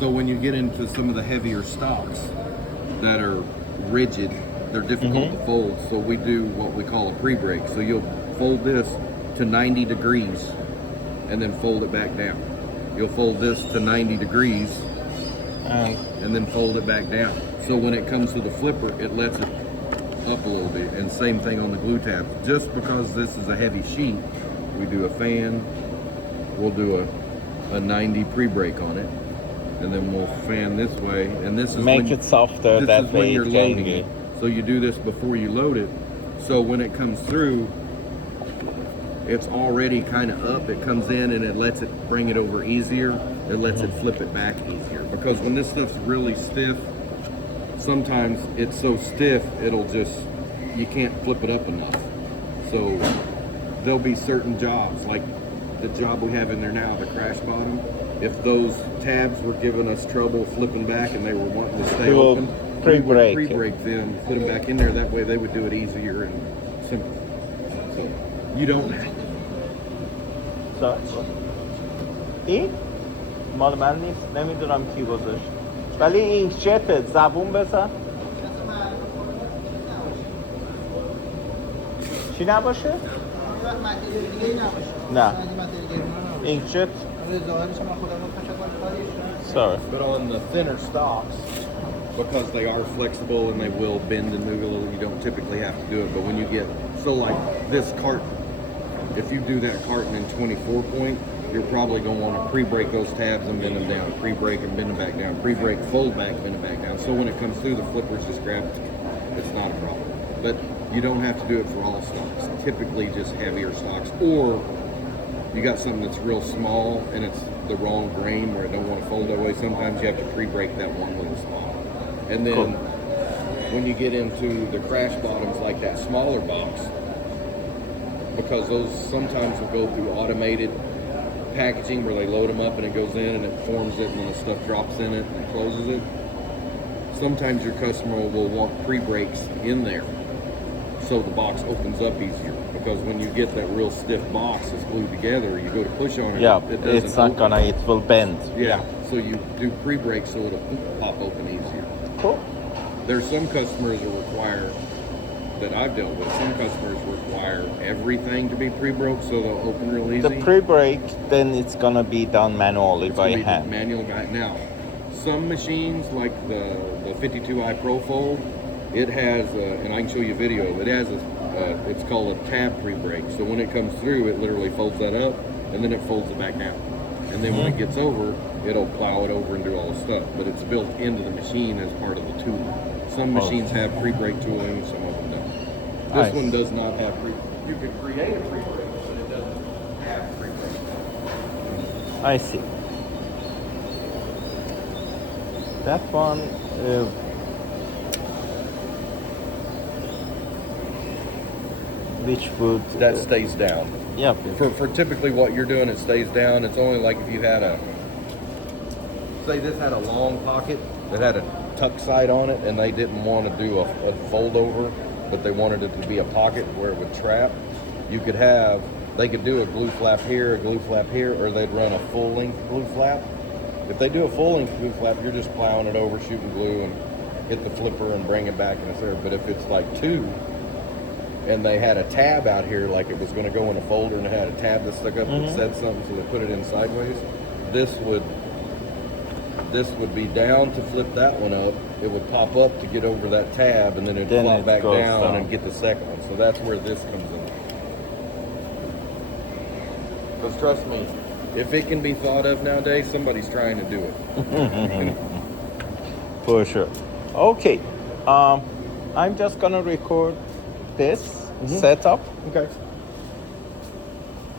So when you get into some of the heavier stocks that are rigid, they're difficult to fold. So we do what we call a pre-break. So you'll fold this to 90 degrees and then fold it back down. You'll fold this to 90 degrees and then fold it back down. So when it comes to the flipper, it lets it up a little bit. And same thing on the glue tab. Just because this is a heavy sheet, we do a fan, we'll do a 90 pre-break on it, and then we'll fan this way. And this is make it softer, that way you're it loading can it. So you do this before you load it. So when it comes through, it's already kind of up. It comes in and it lets it bring it over easier. It lets it flip it back easier. Because when this stuff's really stiff, sometimes it's so stiff, you can't flip it up enough. So there'll be certain jobs, like the job we have in there now, the crash bottom. If those tabs were giving us trouble flipping back and they were wanting to stay open, pre-break. we would pre-break them, put them back in there. That way they would do it easier and simpler. So you don't have to. این مال من نیست، نمیدونم کی گذاشت، ولی این شته زبون بزن چی نباشه؟ نه اینکجت sorry. But on the thinner stocks, because they are flexible and they will bend and move a little, you don't typically have to do it. But when you get, so like this carton, if you do that carton in 24 point, you're probably going to want to pre-break those tabs and bend them down, pre-break and bend them back down, pre-break, fold back, bend them back down. So when it comes through, the flippers just grab it. It's not a problem. But you don't have to do it for all stocks. Typically just heavier stocks. Or you got something that's real small and it's the wrong grain where it don't want to fold that way. Sometimes you have to pre-break that one little spot. And then when you get into the crash bottoms like that smaller box, because those sometimes will go through automated packaging where they load them up and it goes in and it forms it and then the stuff drops in it and closes it. Sometimes your customer will want pre-breaks in there so the box opens up easier, because when you get that real stiff box that's glued together, you go to push on it, it's not gonna, it will bend. So you do pre-breaks so it'll pop open easier. Cool. There's some customers that require, that I've dealt with, some customers require everything to be pre-broke so they'll open real easy. The pre-break, then it's gonna be done manually by hand. Manual guy. Now, some machines like the 52i Pro Fold, it has, and I can show you a video, it has it's called a tab pre-break. So when it comes through, it literally folds that up and then it folds it back down. And then when it gets over, it'll plow it over and do all the stuff. But it's built into the machine as part of the tool. Some machines have pre-break tooling, some of them don't. This one does not have you could create a pre-break, but it doesn't have pre-break. I see. That one, which would... That stays down. Yeah. For typically what you're doing, it stays down. It's only like if you had say this had a long pocket that had a tuck side on it and they didn't want to do a fold over, but they wanted it to be a pocket where it would trap. They could do a glue flap here, a glue flap here, or they'd run a full length glue flap. If they do a full length glue flap, you're just plowing it over, shooting glue and hit the flipper and bring it back and it's there. But if it's like two and they had a tab out here, like it was going to go in a folder and it had a tab that stuck up that said something, so they put it in sideways, this would be down to flip that one up. It would pop up to get over that tab, and then it'd flop back down and get the second one. So that's where this comes in. Because trust me, if it can be thought of nowadays, somebody's trying to do it. For sure. Okay. I'm just gonna record this setup. Okay.